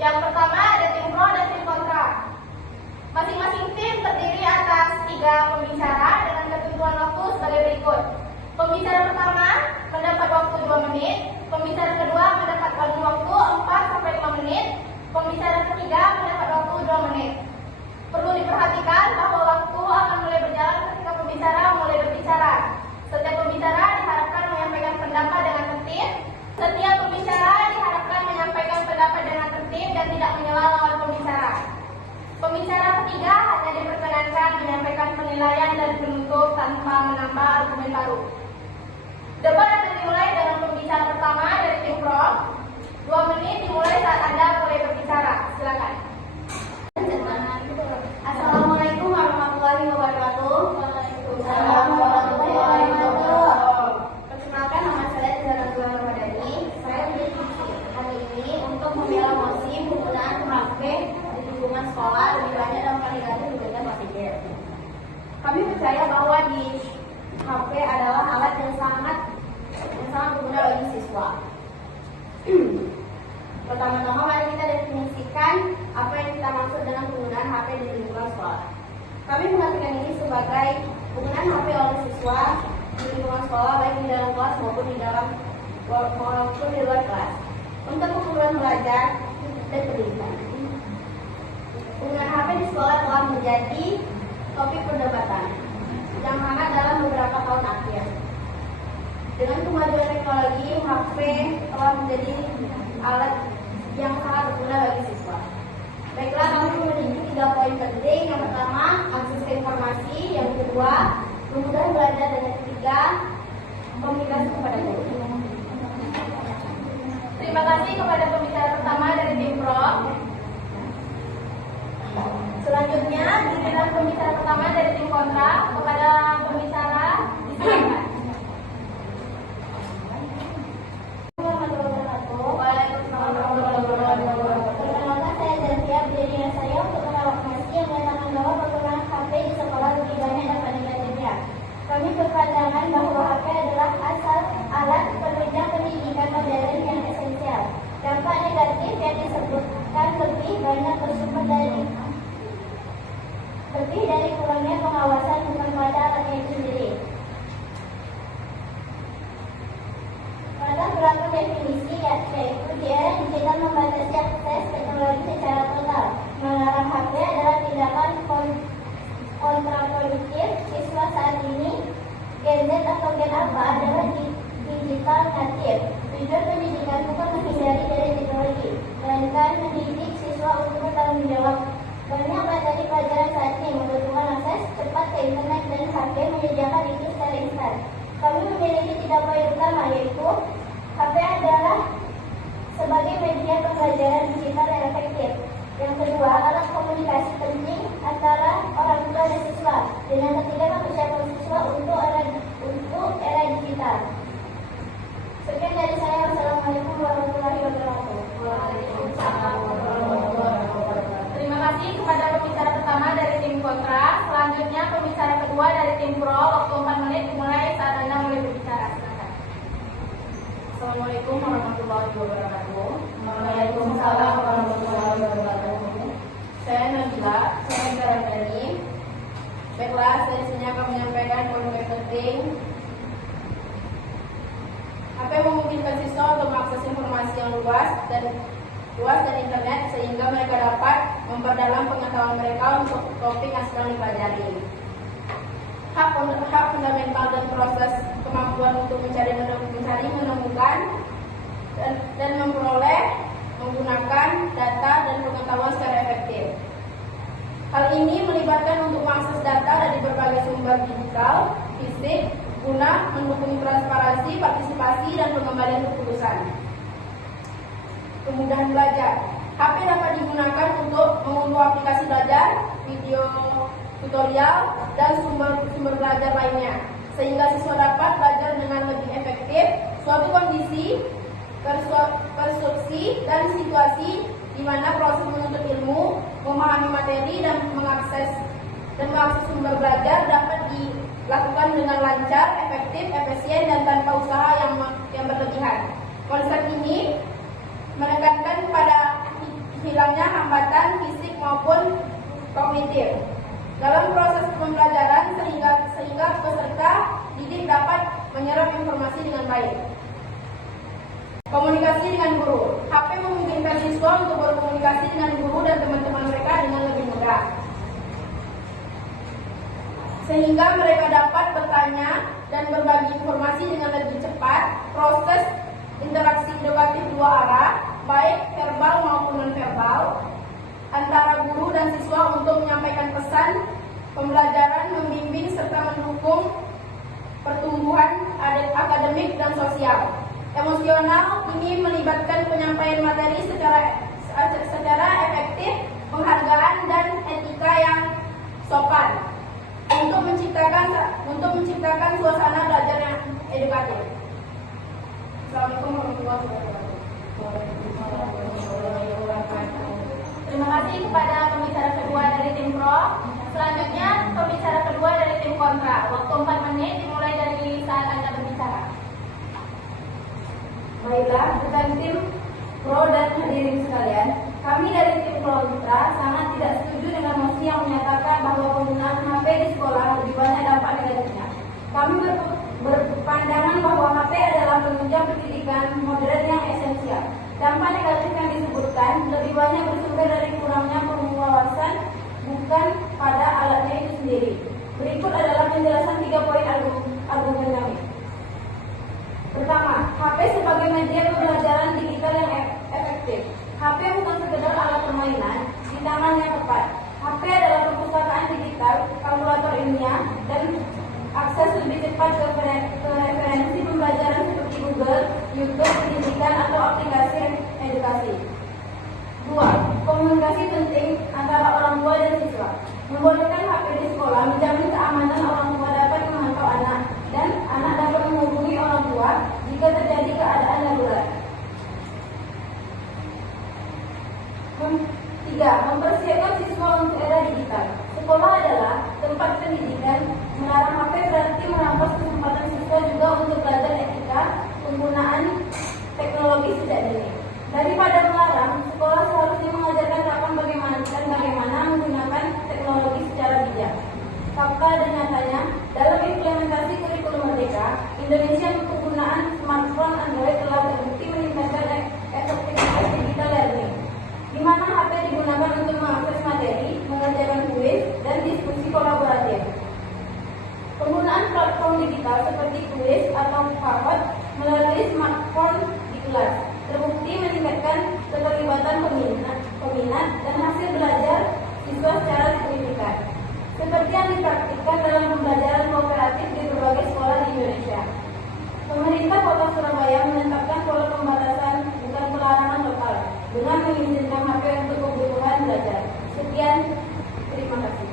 Yang pertama ada tim pro dan tim kontra. Masing-masing tim terdiri atas 3 pembicara dengan ketentuan waktu sebagai berikut. Pembicara pertama mendapat waktu 2 menit, pembicara kedua mendapatkan waktu 4 sampai 5 menit, pembicara ketiga mendapat waktu 2 menit. Perlu diperhatikan bahwa waktu akan mulai berjalan ketika pembicara mulai berbicara. Setiap pembicara diharapkan menyampaikan pendapat dengan tertib. Setiap pembicara diharapkan menyampaikan pendapat dengan tertib dan tidak menyela lawan pembicara. Pembicara ketiga hanya diperkenankan menyampaikan penilaian dan penutup tanpa menambah argumen baru. Debat akan dimulai dengan pembicara pertama dari tim pro. 2 menit dimulai saat Anda mulai berbicara. Silakan. Assalamualaikum warahmatullahi wabarakatuh. Waalaikumsalam warahmatullahi wabarakatuh. Perkenalkan, nama saya Zara Ramadhani. Saya menjadi hari ini untuk membela mosi penggunaan HP di lingkungan sekolah lebih banyak dan paling negatif dibandingkan positif. Kami percaya bahwa di HP adalah alat yang sangat berguna bagi siswa. Pertama-tama mari kita definisikan apa yang kita maksud dengan penggunaan HP di lingkungan sekolah. Kami mengartikan ini sebagai penggunaan HP oleh siswa di lingkungan sekolah, baik di dalam kelas maupun di luar kelas, untuk keperluan belajar dan pendidikan. Penggunaan HP di sekolah telah menjadi topik perdebatan yang hangat dalam beberapa tahun akhir. Dengan kemajuan teknologi, HP telah menjadi alat yang sangat berguna bagi siswa. Baiklah, kami memiliki 3 poin penting. Yang pertama, akses ke informasi. Yang kedua, kemudahan belajar. Dan yang ketiga, komunikasi kepada guru. Terima kasih kepada pembicara pertama dari tim pro. Selanjutnya, giliran pembicara pertama dari tim kontra. Kepada pembicara, disilakan. Kami berpandangan bahwa HP adalah alat penunjang pendidikan modern yang esensial. Dampak negatif yang disebutkan lebih banyak bersumber dari kurangnya pengawasan bukan pada alatnya itu sendiri. Pada berlaku definisi yaitu di era digital membatasi akses teknologi secara total. Melarang HP adalah tindakan kontraproduktif. Siswa saat ini, Gen Z atau Gen Alpha adalah digital natif. Tujuan pendidikan bukan menghindari dari teknologi, melainkan mendidik siswa untuk bertanggung jawab. Banyak materi pelajaran saat ini membutuhkan akses cepat ke internet dan HP menyediakan itu secara instan. Kami memiliki 3 poin utama, yaitu HP adalah sebagai media pembelajaran digital yang efektif. Yang kedua, alat komunikasi penting antara orang tua dan siswa. Dan yang ketiga, mempersiapkan siswa untuk era digital. Sekian dari saya. Wassalamualaikum warahmatullahi wabarakatuh. Waalaikumsalam warahmatullahi wabarakatuh. Terima kasih kepada pembicara pertama dari tim kontra. Selanjutnya pembicara kedua dari tim pro. Waktu 4 menit dimulai saat Anda mulai berbicara. Silakan. Assalamualaikum warahmatullahi wabarakatuh. Waalaikumsalam warahmatullahi wabarakatuh. Saya Nabila, saya negara Bani. Baiklah, saya di sini akan menyampaikan poin-poin penting. HP memungkinkan siswa untuk mengakses informasi yang luas dan internet sehingga mereka dapat memperdalam pengetahuan mereka untuk topik yang sedang dipelajari. Hak fundamental dan proses kemampuan untuk mencari, menemukan, dan memperoleh, menggunakan data dan pengetahuan secara efektif. Hal ini melibatkan untuk mengakses data dari berbagai sumber digital, fisik, guna mendukung transparansi, partisipasi, dan pengembalian keputusan. Kemudahan belajar. HP dapat digunakan untuk mengunduh aplikasi belajar, video tutorial, dan sumber belajar lainnya, sehingga siswa dapat belajar dengan lebih efektif. Suatu kondisi, konstruksi, dan situasi di mana proses menuntut ilmu, memahami materi, dan mengakses sumber belajar dapat dilakukan dengan lancar, efektif, efisien, dan tanpa usaha yang berlebihan. Konsep ini menekankan pada menyerap informasi dengan baik. Komunikasi dengan guru. HP memungkinkan siswa untuk berkomunikasi dengan guru dan teman-teman mereka dengan lebih mudah, sehingga mereka dapat bertanya dan berbagi informasi dengan lebih cepat. Proses interaksi edukatif dua arah, baik verbal maupun non-verbal, antara guru dan siswa untuk menyampaikan pesan, pembelajaran, membimbing, serta mendukung pertumbuhan akademik dan sosial. Emosional ini melibatkan penyampaian materi secara efektif, penghargaan dan etika yang sopan untuk menciptakan suasana belajar yang edukatif. Assalamualaikum warahmatullahi wabarakatuh. Terima kasih kepada pembicara kedua dari tim pro. Selanjutnya pembicara kedua dari tim kontra. Waktu 4 menit dimulai dari saat Anda berbicara. Baiklah, bukan tim pro dan hadirin sekalian, kami dari tim kontra sangat tidak setuju dengan mosi yang menyatakan bahwa penggunaan HP di sekolah lebih banyak dampak negatifnya. Kami berpandangan bahwa HP adalah penunjang pendidikan modern yang esensial. Dampak negatif yang disebutkan lebih banyak bersumber dari kurangnya pengawasan, bukan pada alatnya itu sendiri. Berikut adalah penjelasan 3 poin argumen kami. Pertama, HP sebagai media pembelajaran digital yang efektif. HP bukan sekedar alat permainan di tangan yang tepat. HP adalah perpustakaan digital, kalkulator ilmiah, dan akses lebih cepat ke referensi pembelajaran seperti Google, YouTube, pendidikan, atau aplikasi edukasi. 2. Komunikasi penting antara orang tua dan siswa. Membolehkan HP di sekolah menjamin keamanan orang tua dapat memantau anak, dan anak dapat menghubungi orang tua jika terjadi keadaan darurat. 3. Mempersiapkan siswa untuk era digital. Sekolah adalah tempat pendidikan. Melarang HP berarti merampas kesempatan siswa juga untuk belajar etika penggunaan teknologi sejak dini. Daripada melarang, sekolah seharusnya mengajarkan bagaimana menggunakan teknologi secara bijak. Fakta dan nyatanya, dalam implementasi kurikulum Merdeka, Indonesia untuk penggunaan smartphone Android telah terbukti meningkatkan efektivitas digital learning, di mana HP digunakan untuk mengakses materi, mengerjakan kuis, dan diskusi kolaboratif. Penggunaan platform digital seperti kuis atau PowerPoint melalui smartphone di kelas terbukti meningkatkan keterlibatan peminat dan hasil belajar siswa secara signifikan, seperti yang dipraktikkan dalam pembelajaran kooperatif di berbagai sekolah di Indonesia. Pemerintah Kota Surabaya menetapkan pola pembatasan, bukan pelarangan total, dengan mengizinkan HP untuk kebutuhan belajar. Sekian, terima kasih.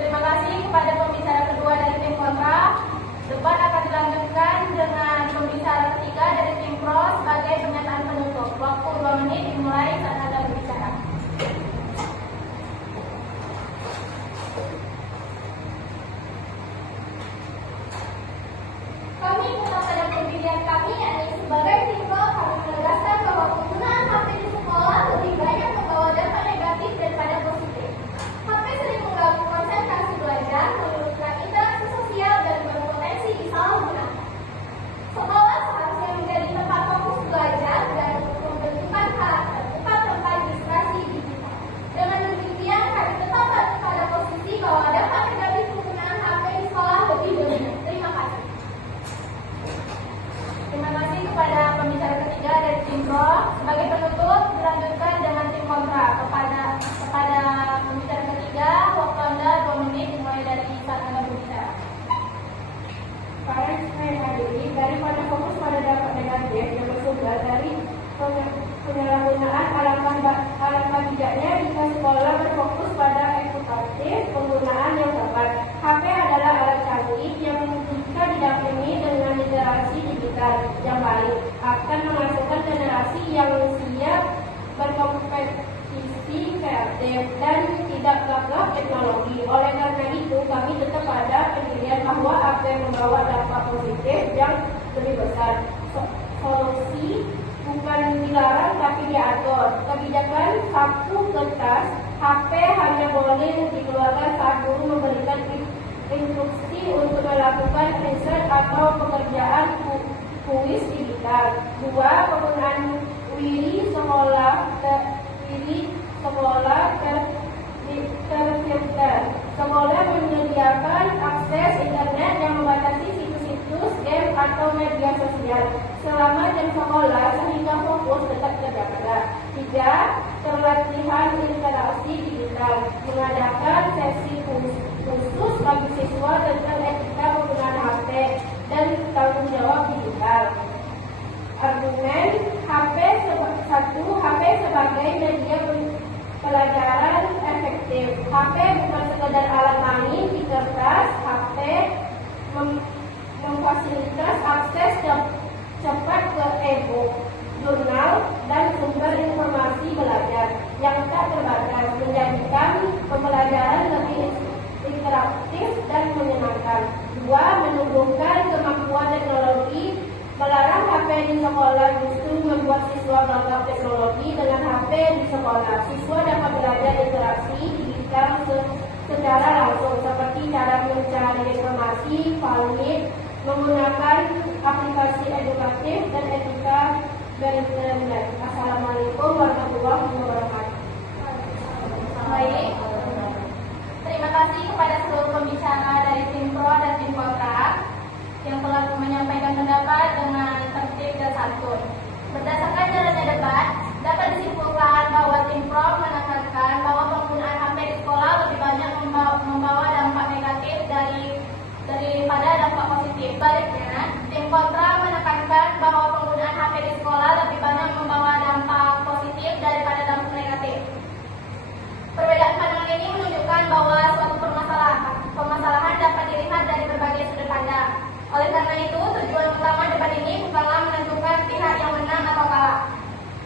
Terima kasih kepada pembicara kedua dari tim kontra. Debat akan dilanjutkan dengan pembicara ketiga dari tim pro sebagai pernyataan penutup. Waktu 2 menit dimulai saat Anda berbicara. Kami tetap pada pemilihan kami, yakni sebagai tim pro, kami menegaskan bahwa penggunaan HP di sekolah lebih banyak membawa dampak negatif daripada positif. HP sering mengganggu konsentrasi belajar, menurunkan interaksi sosial, dan berpotensi disalahgunakan. Sekolah seharusnya menjadi tempat fokus belajar dan pembentukan karakter, tempat terregistrasi digital. Dengan demikian, kami tetap pada posisi bahwa dampak negatif penggunaan HP di sekolah lebih dominan. Terima kasih. Terima kasih kepada pembicara ketiga dari tim pro. Sebagai penutup, dilanjutkan dengan tim kontra. Kepada pembicara ketiga, waktu Anda 2 menit dimulai dari saat Anda berbicara. Para yang hadiri, daripada fokus pada dampak negatif yang bersumber dari penyalahgunaan, alangkah bijaknya jika sekolah berfokus pada edukatif penggunaan yang tepat. HP adalah alat canggih yang jika didampingi dengan literasi digital yang baik akan menghasilkan generasi yang siap berkompetisi, kreatif, dan tidak gagap teknologi. Oleh karena itu, kami tetap pada pendirian bahwa akan membawa dampak positif yang lebih besar. Solusi bukan dilarang tapi diatur. Kebijakan sapu kertas, HP hanya boleh dikeluarkan saat guru memberikan instruksi untuk melakukan riset atau pekerjaan kuis digital. 2. Penggunaan wiri sekolah terfilter. Sekolah menyediakan akses internet yang membatasi situs-situs game atau media sosial selama jam sekolah sehingga fokus tetap terjaga. 3. Pelatihan interaksi digital. Mengadakan sesi khusus bagi siswa tentang etika penggunaan HP dan tanggung jawab digital. Argumen HP sebagai media pelajaran efektif. HP bukan sekedar alat main di kertas. HP memfasilitas akses cepat ke e-book, jurnal, dan sumber informasi belajar yang tak terbatas, menjadikan pembelajaran lebih interaktif dan menyenangkan. 2. Menumbuhkan kemampuan teknologi. Melarang HP di sekolah justru membuat siswa gagap teknologi. Dengan HP di sekolah, siswa dapat belajar interaksi digital secara langsung, seperti cara mencari informasi valid, menggunakan aplikasi edukatif dan etika berinternet. Assalamualaikum warahmatullahi wabarakatuh. Baik, terima kasih kepada seluruh pembicara dari tim Pro dan tim Kontra yang telah menyampaikan pendapat dengan tertib dan santun. Berdasarkan jalannya debat, dapat disimpulkan bahwa tim Pro menekankan bahwa penggunaan HP di sekolah lebih banyak membawa dampak negatif daripada dampak positif. Sebaliknya, tim Kontra menekankan bahwa penggunaan HP di sekolah lebih banyak membawa dampak positif daripada dampak negatif. Perbedaan pandangan ini menunjukkan bahwa suatu permasalahan dapat dilihat dari berbagai sudut pandang. Oleh karena itu, tujuan utama debat ini bukanlah menentukan pihak yang menang atau kalah,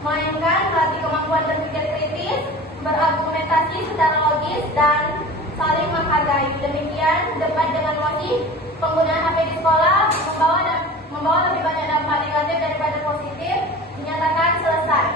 melainkan melatih kemampuan berpikir kritis, berargumentasi secara logis, dan saling menghargai. Demikian, debat dengan motif penggunaan HP di sekolah membawa lebih banyak dampak negatif daripada positif dinyatakan selesai.